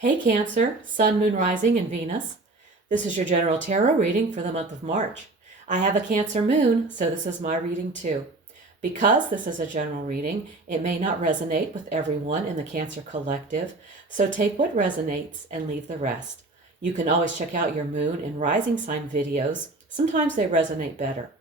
Hey Cancer, Sun, Moon, Rising, and Venus. This is your general tarot reading for the month of March. I have a Cancer moon, so this is my reading too. Because this is a general reading, it may not resonate with everyone in the Cancer collective, so take what resonates and leave the rest. You can always check out your moon and rising sign videos. Sometimes they resonate better.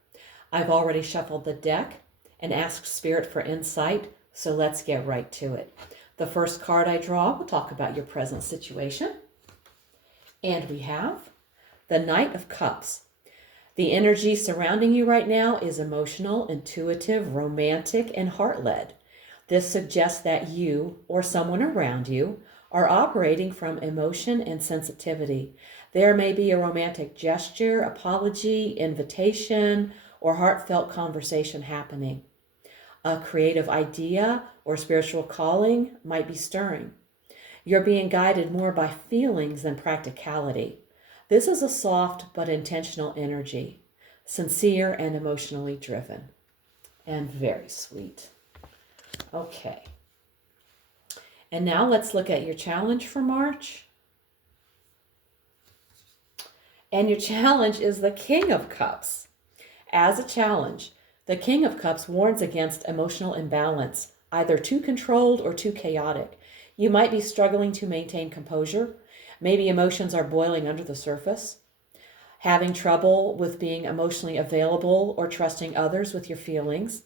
I've already shuffled the deck and asked Spirit for insight, so let's get right to it. The first card I draw will talk about your present situation. And we have the Knight of Cups. The energy surrounding you right now is emotional, intuitive, romantic, and heart-led. This suggests that you or someone around you are operating from emotion and sensitivity. There may be a romantic gesture, apology, invitation, or heartfelt conversation happening. A creative idea or spiritual calling might be stirring. You're being guided more by feelings than practicality. This is a soft but intentional energy, sincere and emotionally driven, and very sweet. Okay. And now let's look at your challenge for March. And your challenge is the King of Cups. As a challenge, the King of Cups warns against emotional imbalance, either too controlled or too chaotic. You might be struggling to maintain composure. Maybe emotions are boiling under the surface. Having trouble with being emotionally available or trusting others with your feelings.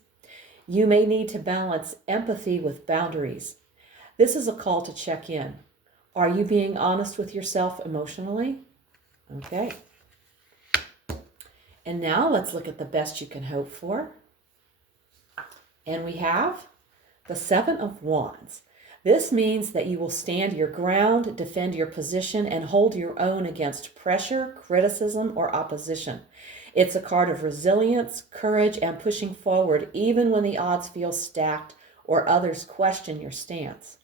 You may need to balance empathy with boundaries. This is a call to check in. Are you being honest with yourself emotionally? Okay. And now let's look at the best you can hope for. And we have the Seven of Wands. This means that you will stand your ground, defend your position, and hold your own against pressure, criticism, or opposition. It's a card of resilience, courage, and pushing forward even when the odds feel stacked or others question your stance.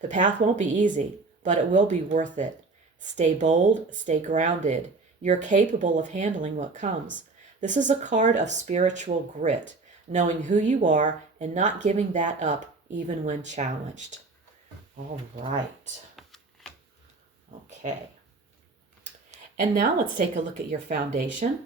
The path won't be easy, but it will be worth it. Stay bold, stay grounded. You're capable of handling what comes. This is a card of spiritual grit, knowing who you are and not giving that up even when challenged. All right. Okay. And now let's take a look at your foundation.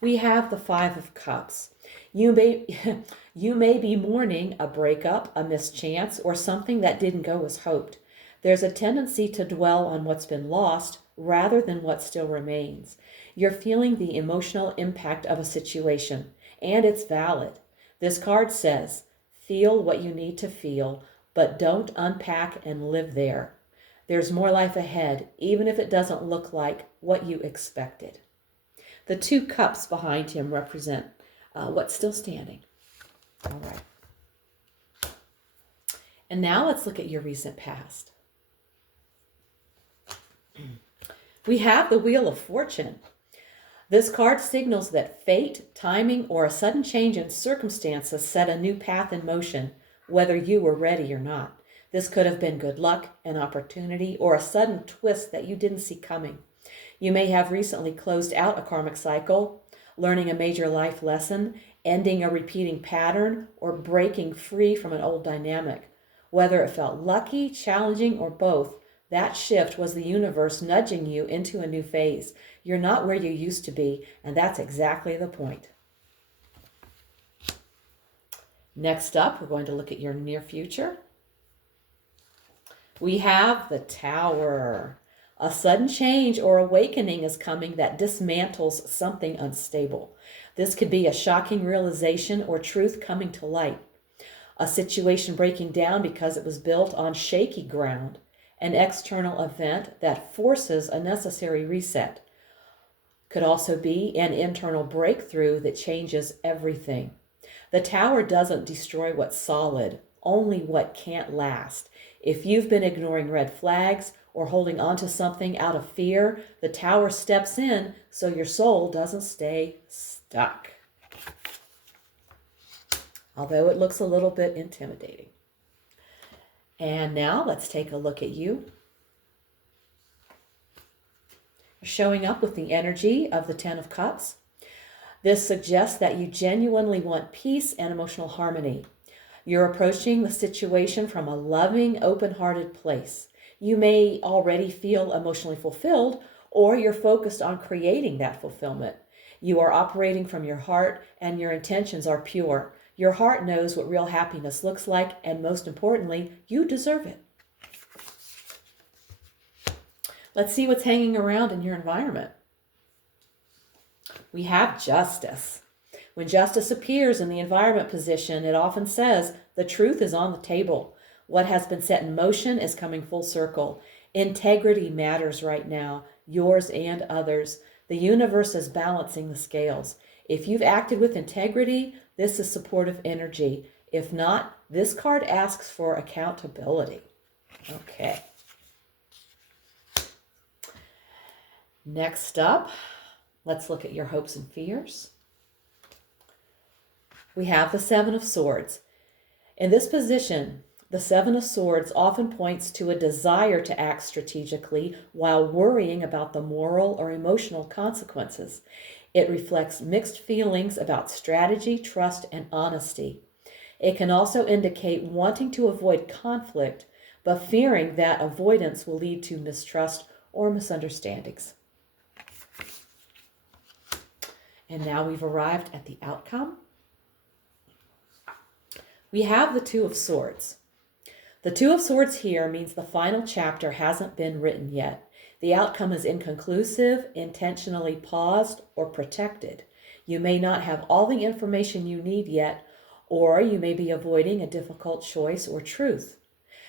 We have the Five of Cups. You may be mourning a breakup, a mischance, or something that didn't go as hoped. There's a tendency to dwell on what's been lost rather than what still remains. You're feeling the emotional impact of a situation, and it's valid. This card says, feel what you need to feel, but don't unpack and live there. There's more life ahead, even if it doesn't look like what you expected. The two cups behind him represent what's still standing. All right. And now let's look at your recent past. We have the Wheel of Fortune. This card signals that fate, timing, or a sudden change in circumstances set a new path in motion, whether you were ready or not. This could have been good luck, an opportunity, or a sudden twist that you didn't see coming. You may have recently closed out a karmic cycle, learning a major life lesson, ending a repeating pattern, or breaking free from an old dynamic. Whether it felt lucky, challenging, or both, that shift was the universe nudging you into a new phase. You're not where you used to be, and that's exactly the point. Next up, we're going to look at your near future. We have the Tower. A sudden change or awakening is coming that dismantles something unstable. This could be a shocking realization or truth coming to light. A situation breaking down because it was built on shaky ground. An external event that forces a necessary reset. Could also be an internal breakthrough that changes everything. The Tower doesn't destroy what's solid, only what can't last. If you've been ignoring red flags or holding on to something out of fear, the Tower steps in so your soul doesn't stay stuck. Although it looks a little bit intimidating. And now let's take a look at you. Showing up with the energy of the Ten of Cups. This suggests that you genuinely want peace and emotional harmony. You're approaching the situation from a loving, open-hearted place. You may already feel emotionally fulfilled, or you're focused on creating that fulfillment. You are operating from your heart, and your intentions are pure. Your heart knows what real happiness looks like, and most importantly, you deserve it. Let's see what's hanging around in your environment. We have justice. When justice appears in the environment position, it often says the truth is on the table. What has been set in motion is coming full circle. Integrity matters right now, yours and others. The universe is balancing the scales. If you've acted with integrity, this is supportive energy. If not, this card asks for accountability. Okay. Next up, let's look at your hopes and fears. We have the Seven of Swords. In this position, the Seven of Swords often points to a desire to act strategically while worrying about the moral or emotional consequences. It reflects mixed feelings about strategy, trust, and honesty. It can also indicate wanting to avoid conflict, but fearing that avoidance will lead to mistrust or misunderstandings. And now we've arrived at the outcome. We have the Two of Swords. The Two of Swords here means the final chapter hasn't been written yet. The outcome is inconclusive, intentionally paused, or protected. You may not have all the information you need yet, or you may be avoiding a difficult choice or truth.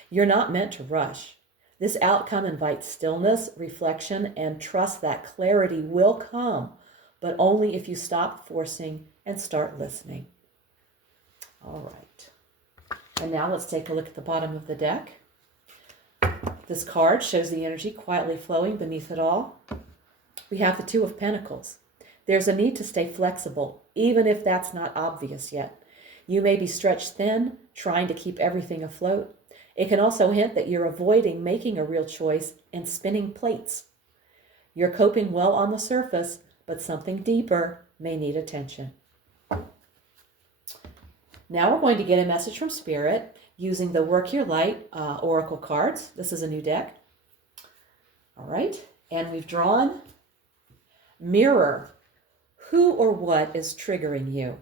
You're not meant to rush. This outcome invites stillness, reflection, and trust that clarity will come, but only if you stop forcing and start listening. All right. And now let's take a look at the bottom of the deck. This card shows the energy quietly flowing beneath it all. We have the Two of Pentacles. There's a need to stay flexible, even if that's not obvious yet. You may be stretched thin, trying to keep everything afloat. It can also hint that you're avoiding making a real choice and spinning plates. You're coping well on the surface, but something deeper may need attention. Now we're going to get a message from Spirit using the Work Your Light Oracle cards. This is a new deck. All right, and we've drawn Mirror. Who or what is triggering you?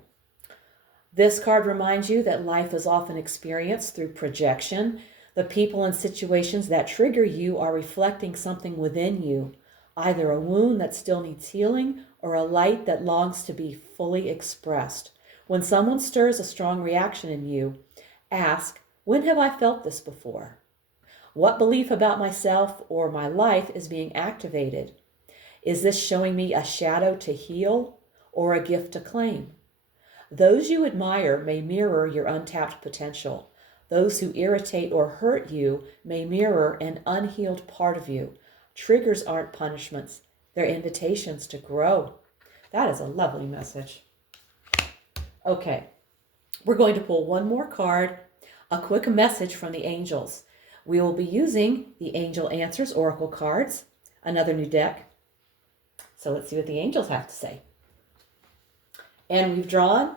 This card reminds you that life is often experienced through projection. The people and situations that trigger you are reflecting something within you, either a wound that still needs healing or a light that longs to be fully expressed. When someone stirs a strong reaction in you, ask, when have I felt this before? What belief about myself or my life is being activated? Is this showing me a shadow to heal or a gift to claim? Those you admire may mirror your untapped potential. Those who irritate or hurt you may mirror an unhealed part of you. Triggers aren't punishments. They're invitations to grow. That is a lovely message. Okay, we're going to pull one more card, a quick message from the angels. We will be using the Angel Answers Oracle cards, another new deck. So let's see what the angels have to say. And we've drawn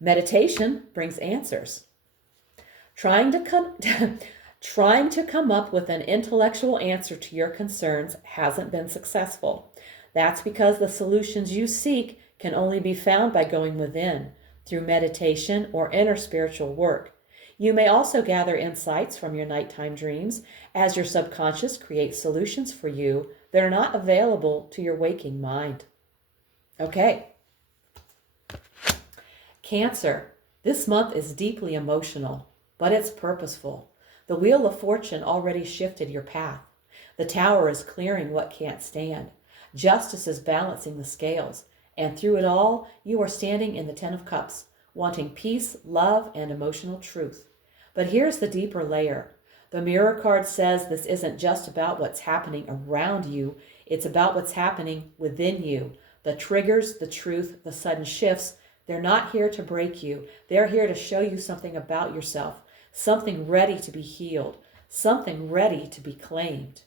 Meditation brings answers. Trying to come up with an intellectual answer to your concerns hasn't been successful. That's because the solutions you seek can only be found by going within, through meditation or inner spiritual work. You may also gather insights from your nighttime dreams as your subconscious creates solutions for you that are not available to your waking mind. Okay. Cancer. This month is deeply emotional, but it's purposeful. The Wheel of Fortune already shifted your path. The Tower is clearing what can't stand. Justice is balancing the scales. And through it all, you are standing in the Ten of Cups, wanting peace, love, and emotional truth. But here's the deeper layer. The Mirror card says this isn't just about what's happening around you, it's about what's happening within you. The triggers, the truth, the sudden shifts, they're not here to break you. They're here to show you something about yourself, something ready to be healed, something ready to be claimed.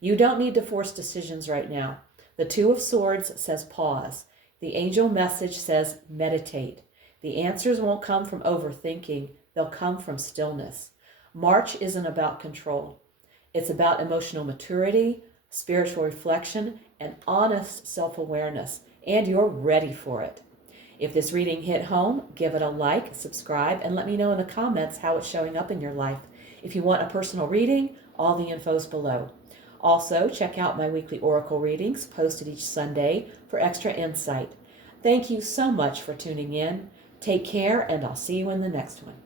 You don't need to force decisions right now. The Two of Swords says pause. The angel message says meditate. The answers won't come from overthinking, they'll come from stillness. March isn't about control. It's about emotional maturity, spiritual reflection, and honest self-awareness, and you're ready for it. If this reading hit home, give it a like, subscribe, and let me know in the comments how it's showing up in your life. If you want a personal reading, all the info's below. Also, check out my weekly oracle readings posted each Sunday for extra insight. Thank you so much for tuning in. Take care, and I'll see you in the next one.